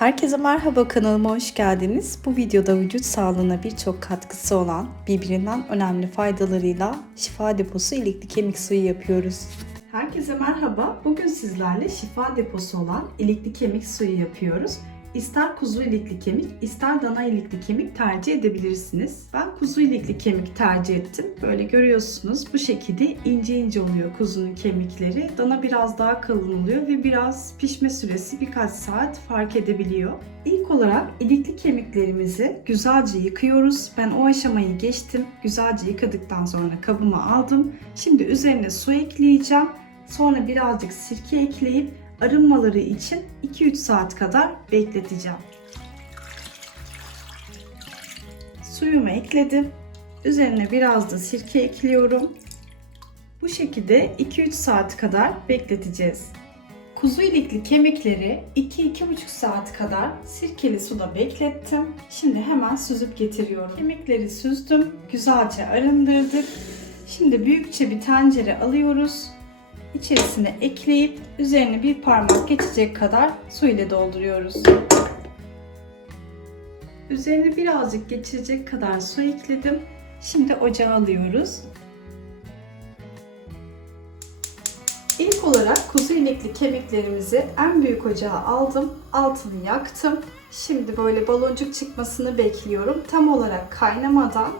Herkese merhaba kanalıma hoş geldiniz. Bu videoda vücut sağlığına birçok katkısı olan birbirinden önemli faydalarıyla şifa deposu ilikli kemik suyu yapıyoruz. Herkese merhaba. Bugün sizlerle şifa deposu olan ilikli kemik suyu yapıyoruz. İster kuzu ilikli kemik, ister dana ilikli kemik tercih edebilirsiniz. Ben kuzu ilikli kemik tercih ettim. Böyle görüyorsunuz bu şekilde ince ince oluyor kuzunun kemikleri. Dana biraz daha kalın oluyor ve biraz pişme süresi birkaç saat fark edebiliyor. İlk olarak ilikli kemiklerimizi güzelce yıkıyoruz. Ben o aşamayı geçtim. Güzelce yıkadıktan sonra kabıma aldım. Şimdi üzerine su ekleyeceğim. Sonra birazcık sirke ekleyip arınmaları için 2-3 saat kadar bekleteceğim. Suyumu ekledim. Üzerine biraz da sirke ekliyorum. Bu şekilde 2-3 saat kadar bekleteceğiz. Kuzu ilikli kemikleri 2-2,5 saat kadar sirkeli suda beklettim. Şimdi hemen süzüp getiriyorum. Kemikleri süzdüm, güzelce arındırdık. Şimdi büyükçe bir tencere alıyoruz içerisine ekleyip üzerine bir parmak geçecek kadar su ile dolduruyoruz. Üzerine birazcık geçirecek kadar su ekledim. Şimdi ocağa alıyoruz. İlk olarak kuzu inekli kemiklerimizi en büyük ocağa aldım. Altını yaktım. Şimdi böyle baloncuk çıkmasını bekliyorum. Tam olarak kaynamadan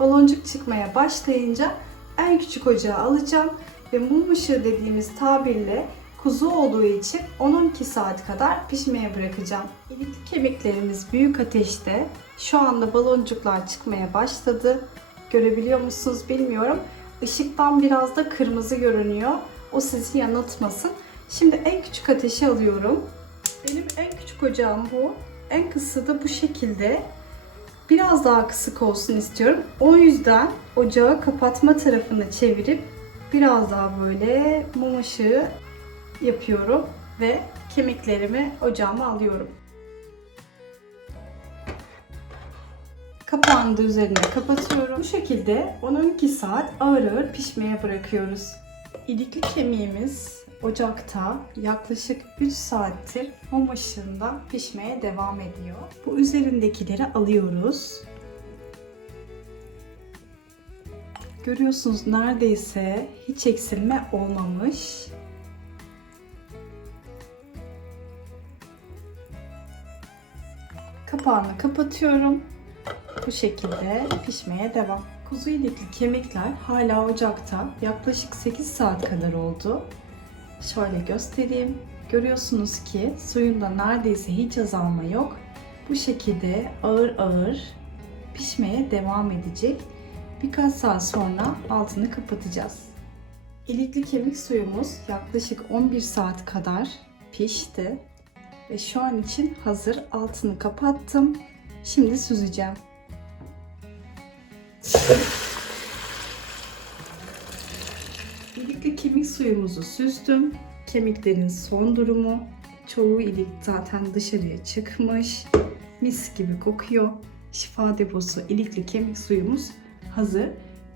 baloncuk çıkmaya başlayınca en küçük ocağa alacağım ve mum ışığı dediğimiz tabirle kuzu olduğu için 10-12 saat kadar pişmeye bırakacağım. İlikli kemiklerimiz büyük ateşte. Şu anda baloncuklar çıkmaya başladı. Görebiliyor musunuz bilmiyorum. Işıktan biraz da kırmızı görünüyor. O sizi yanıltmasın. Şimdi en küçük ateşi alıyorum. Benim en küçük ocağım bu. En kısa da bu şekilde. Biraz daha kısık olsun istiyorum. O yüzden ocağı kapatma tarafını çevirip biraz daha böyle mum ışığı yapıyorum ve kemiklerimi ocağıma alıyorum. Kapağını da üzerine kapatıyorum. Bu şekilde 10-12 saat ağır ağır pişmeye bırakıyoruz. İlikli kemiğimiz ocakta yaklaşık 3 saattir mum ışığında pişmeye devam ediyor. Bu üzerindekileri alıyoruz. Görüyorsunuz neredeyse hiç eksilme olmamış. Kapağını kapatıyorum. Bu şekilde pişmeye devam. Kuzu ilikli kemikler hala ocakta. Yaklaşık 8 saat kadar oldu. Şöyle göstereyim. Görüyorsunuz ki suyunda neredeyse hiç azalma yok. Bu şekilde ağır ağır pişmeye devam edecek. Birkaç saat sonra altını kapatacağız. İlikli kemik suyumuz yaklaşık 11 saat kadar pişti. Ve şu an için hazır. Altını kapattım. Şimdi süzeceğim. İlikli kemik suyumuzu süzdüm. Kemiklerin son durumu. Çoğu ilik zaten dışarıya çıkmış. Mis gibi kokuyor. Şifa deposu ilikli kemik suyumuz hazır.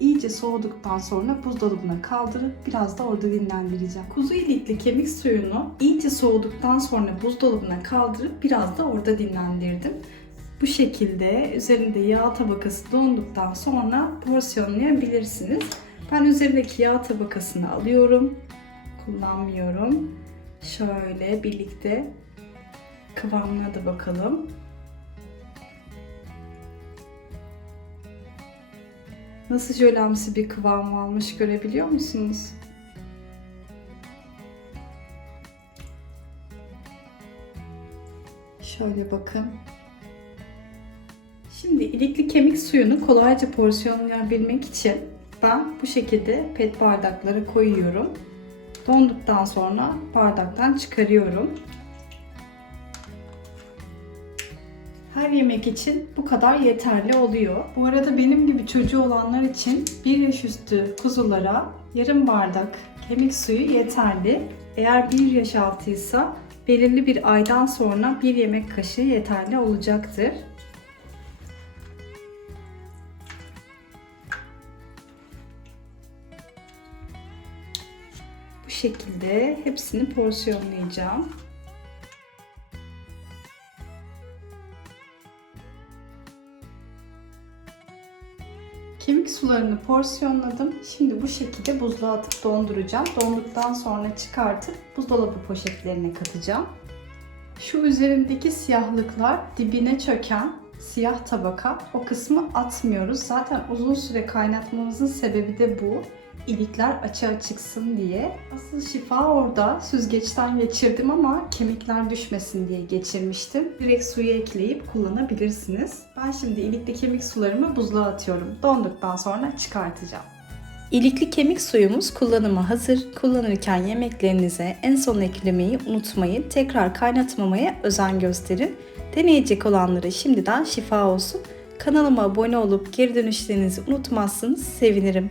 İyice soğuduktan sonra buzdolabına kaldırıp biraz da orada dinlendireceğim. Kuzu ilikli kemik suyunu iyice soğuduktan sonra buzdolabına kaldırıp biraz da orada dinlendirdim. Bu şekilde üzerinde yağ tabakası donduktan sonra porsiyonlayabilirsiniz. Ben üzerindeki yağ tabakasını alıyorum. Kullanmıyorum. Şöyle birlikte kıvamına da bakalım. Nasıl jölemsi bir kıvam almış görebiliyor musunuz? Şöyle bakın. Şimdi ilikli kemik suyunu kolayca porsiyonlayabilmek için ben bu şekilde pet bardaklara koyuyorum. Donduktan sonra bardaktan çıkarıyorum. Her yemek için bu kadar yeterli oluyor. Bu arada benim gibi çocuğu olanlar için bir yaş üstü kuzulara yarım bardak kemik suyu yeterli. Eğer bir yaş altıysa belirli bir aydan sonra bir yemek kaşığı yeterli olacaktır. Bu şekilde hepsini porsiyonlayacağım. Kemik sularını porsiyonladım. Şimdi bu şekilde buzluğa atıp donduracağım. Donduktan sonra çıkartıp buzdolabı poşetlerine katacağım. Şu üzerindeki siyahlıklar dibine çöken siyah tabaka. O kısmı atmıyoruz. Zaten uzun süre kaynatmamızın sebebi de bu. İlikler açığa çıksın diye. Asıl şifa orada. Süzgeçten geçirdim ama kemikler düşmesin diye geçirmiştim. Direkt suyu ekleyip kullanabilirsiniz. Ben şimdi ilikli kemik sularımı buzluğa atıyorum. Donduktan sonra çıkartacağım. İlikli kemik suyumuz kullanıma hazır. Kullanırken yemeklerinize en son eklemeyi unutmayın. Tekrar kaynatmamaya özen gösterin. Deneyecek olanlara şimdiden şifa olsun. Kanalıma abone olup geri dönüşlerinizi unutmazsınız sevinirim.